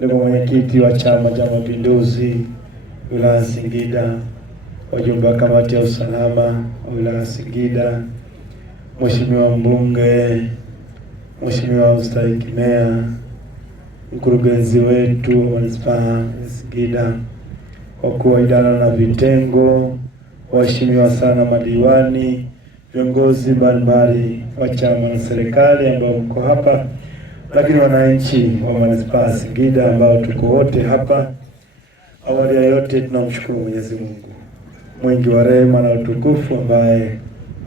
Ndugu mwenyekiti wa Chama cha Mapinduzi wilaya ya Singida, wajumbe wa kamati ya usalama wa wilaya ya Singida, Mheshimiwa mbunge, Mheshimiwa mstahiki meya, mkurugenzi wetu wa manispaa ya Singida, wakuu wa idara na vitengo, waheshimiwa sana madiwani, viongozi mbalimbali wa chama na serikali ambao mko hapa, lakini wananchi wa manispaa ya Singida ambao tuko wote hapa. Awali ya yote tunamshukuru Mwenyezi Mungu mwingi wa rehema na utukufu ambaye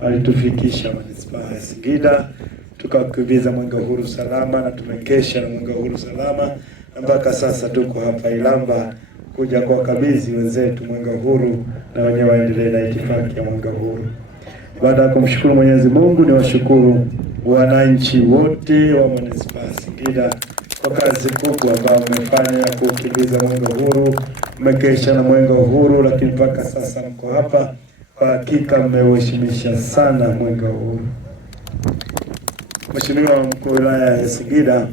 alitufikisha manispaa ya Singida tukakimbiza mwenge huru salama, na tumekesha na mwenge huru salama, na mpaka sasa tuko hapa Ilamba kuja kwa kabidhi wenzetu mwenge huru na wenyewe waendelee na itifaki ya mwenge huru. Baada ya kumshukuru Mwenyezi Mungu, ni washukuru wananchi wote wa manispaa ya Singida kwa kazi kubwa ambayo mmefanya ya kukimbiza mwenge huru, mmekesha na mwenge huru, lakini mpaka sasa mko hapa. Kwa hakika mmeheshimisha sana mwenge huru. Mheshimiwa mkuu wa wilaya ya Singida,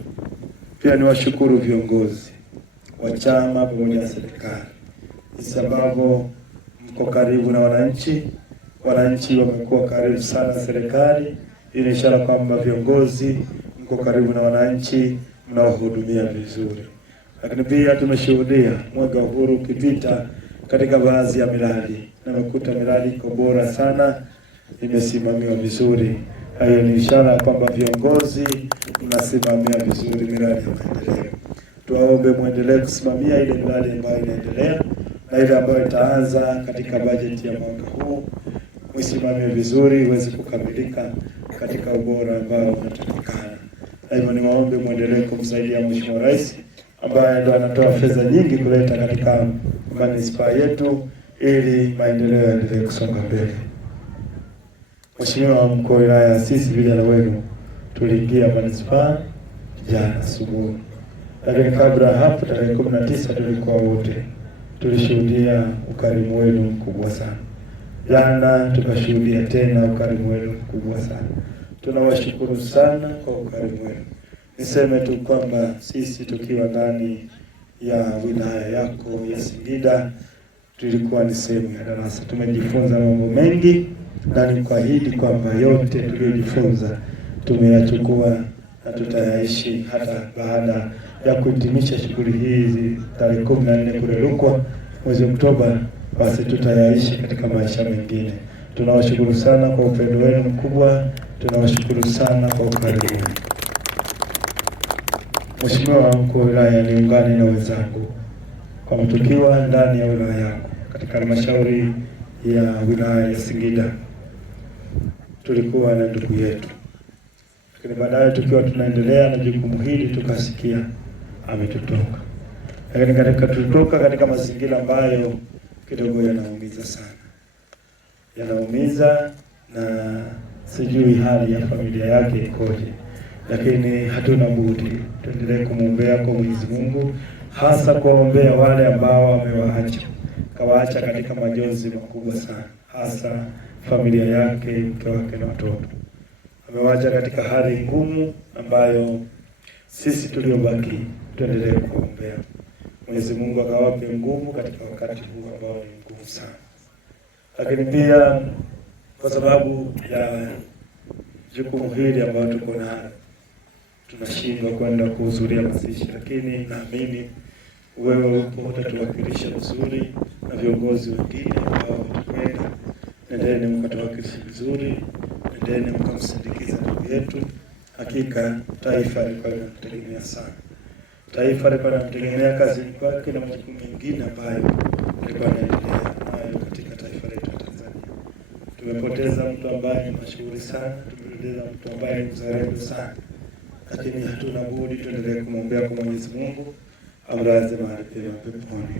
pia ni washukuru viongozi wa chama pamoja na serikali, sababu mko karibu na wananchi. Wananchi wamekuwa karibu sana serikali. Hii ni ishara kwamba viongozi mko karibu na wananchi, mnaohudumia vizuri. Lakini pia tumeshuhudia mwenge huru ukipita katika baadhi ya miradi, na mekuta miradi iko bora sana, imesimamiwa vizuri. Hayo ni ishara kwamba viongozi mnasimamia vizuri miradi ya maendeleo. Tuwaombe muendelee kusimamia ile miradi ambayo inaendelea na ile ambayo itaanza katika bajeti ya mwaka huu, msimamie vizuri iweze kukamilika katika ubora ambao unatakikana. Na hivyo ni waombe muendelee kumsaidia Mheshimiwa Rais ambaye ndo anatoa fedha nyingi kuleta katika manispaa yetu ili maendeleo yaendelee kusonga mbele. Mheshimiwa mkuu wa wilaya, sisi vijana wenu tuliingia manispaa jana asubuhi, lakini kabla hapo tarehe 19 tulikuwa wote, tulishuhudia ukarimu wenu mkubwa sana. Jana tukashuhudia tena ukarimu wenu mkubwa sana. Tunawashukuru sana kwa ukarimu wenu. Niseme tu kwamba sisi tukiwa ndani ya wilaya yako ya Singida tulikuwa ni sehemu ya darasa. Tumejifunza mambo mengi, na nikuahidi kwamba yote tuliyojifunza tumeyachukua na tutayaishi hata baada ya kuhitimisha shughuli hizi tarehe 14 kule Rukwa mwezi Oktoba. Basi tutayaishi katika maisha mengine. Tunawashukuru sana kwa upendo wenu mkubwa, tunawashukuru sana kwa ukarimu wenu. Mheshimiwa mkuu wa wilaya, niungane na wenzangu kwa tukiwa ndani ya wilaya yako katika halmashauri ya wilaya ya Singida tulikuwa na ndugu yetu, lakini baadaye tukiwa tunaendelea na jukumu hili tukasikia ametutoka. Lakini tutoka katika mazingira ambayo kidogo yanaumiza sana, yanaumiza, na sijui hali ya familia yake ikoje, lakini hatuna budi tuendelee kumwombea kwa Mwenyezi Mungu, hasa kuombea wale ambao wamewaacha, kawaacha katika majonzi makubwa sana, hasa familia yake, mke wake na watoto. Amewaacha katika hali ngumu ambayo sisi tuliobaki tuendelee kuombea. Mwenyezi Mungu akawape nguvu katika wakati huu ambao ni ngumu sana. Lakini pia kwa sababu ya jukumu hili ambalo tuko nalo, tunashindwa kwenda kuhudhuria mazishi, lakini naamini wewe upo, utatuwakilisha vizuri na viongozi wengine ambao watakwenda. Nendeni mkatuwakilisha vizuri, nendeni mkamsindikiza ndugu yetu. Hakika taifa lilikuwa linamtegemea sana. Taifa lilikuwa linamtegemea kazi kwake na majukumu mengine ambayo lilikuwa linaendelea nayo katika taifa letu la Tanzania. Tumepoteza mtu ambaye ni mashuhuri sana, tumepoteza mtu ambaye ni mzalendo sana, lakini hatuna budi tuendelee kumwombea kwa Mwenyezi Mungu amlaze mahali pema peponi.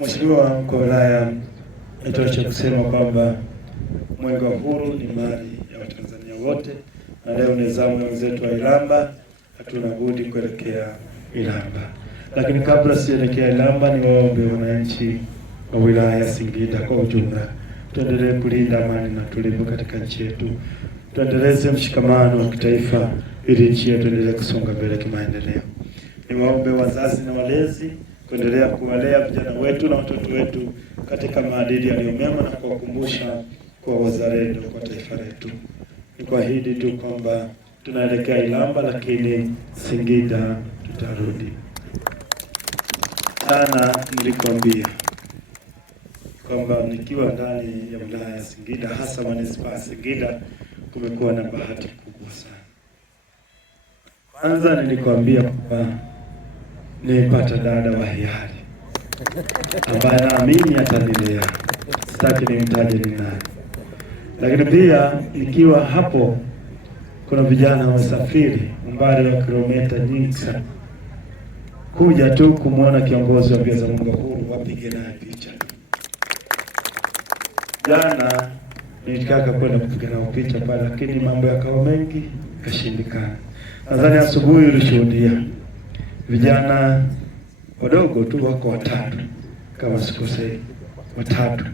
Mheshimiwa mkuu wa wilaya, nitoshe kusema kwamba mwenge huru ni mali ya Watanzania wote, na leo ni zamu ya wenzetu wa Ilamba. Hatuna budi kuelekea Ilamba, lakini kabla sielekea Ilamba, ni waombe wananchi wa wilaya ya Singida kwa ujumla tuendelee kulinda amani na tulivu katika nchi yetu, tuendeleze mshikamano wa kitaifa ili nchi yetu endelee kusonga mbele kimaendeleo. Niwaombe wazazi na walezi kuendelea kuwalea vijana wetu na watoto wetu katika maadili yaliyo mema na kuwakumbusha kwa wazalendo kwa taifa letu. Nikuahidi tu kwamba tunaelekea Ilamba, lakini Singida tutarudi. Jana nilikwambia kwamba nikiwa ndani ya wilaya ya Singida, hasa manispaa ya Singida, kumekuwa na bahati kubwa sana. Kwanza nilikwambia kwamba nimepata dada wa hiari ambaye naamini atanilea, sitaki nimtaje ni nani. Lakini pia nikiwa hapo, kuna vijana wasafiri umbali wa kilomita nyingi sana kuja tu kumwona kiongozi wa mbio za mwenge wa uhuru, wapige naye picha. Jana nilitaka kwenda kupiga nao picha pale, lakini mambo yakawa mengi kashindikana. Nadhani asubuhi ulishuhudia vijana wadogo tu wako watatu kama sikosei, watatu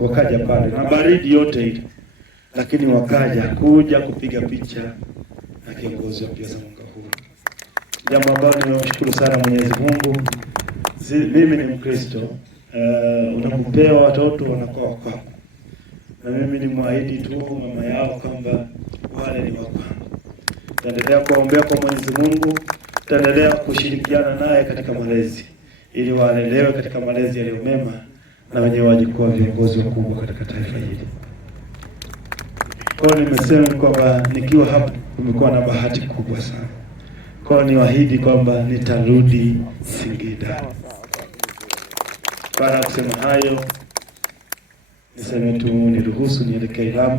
wakaja pale na baridi yote ile, lakini wakaja kuja kupiga picha na kiongozi wa mbio za mwenge wa uhuru, jambo ambalo nimemshukuru sana Mwenyezi Mungu. Mimi ni Mkristo, unapopewa watoto wanakuwa wako, na mimi ni mwahidi tu mama yao kwamba wale ni wako. Tutaendelea kuombea kwa Mwenyezi Mungu, tutaendelea kushirikiana naye katika malezi ili walelewe katika malezi yaliyo mema na wenyewe waje kuwa viongozi wakubwa katika taifa hili. Kwa nimesema kwamba nikiwa hapa kumekuwa na bahati kubwa sana. Kwa niwaahidi kwamba nitarudi Singida. Baada ya kusema hayo, niseme tu niruhusu nielekee Ilamba.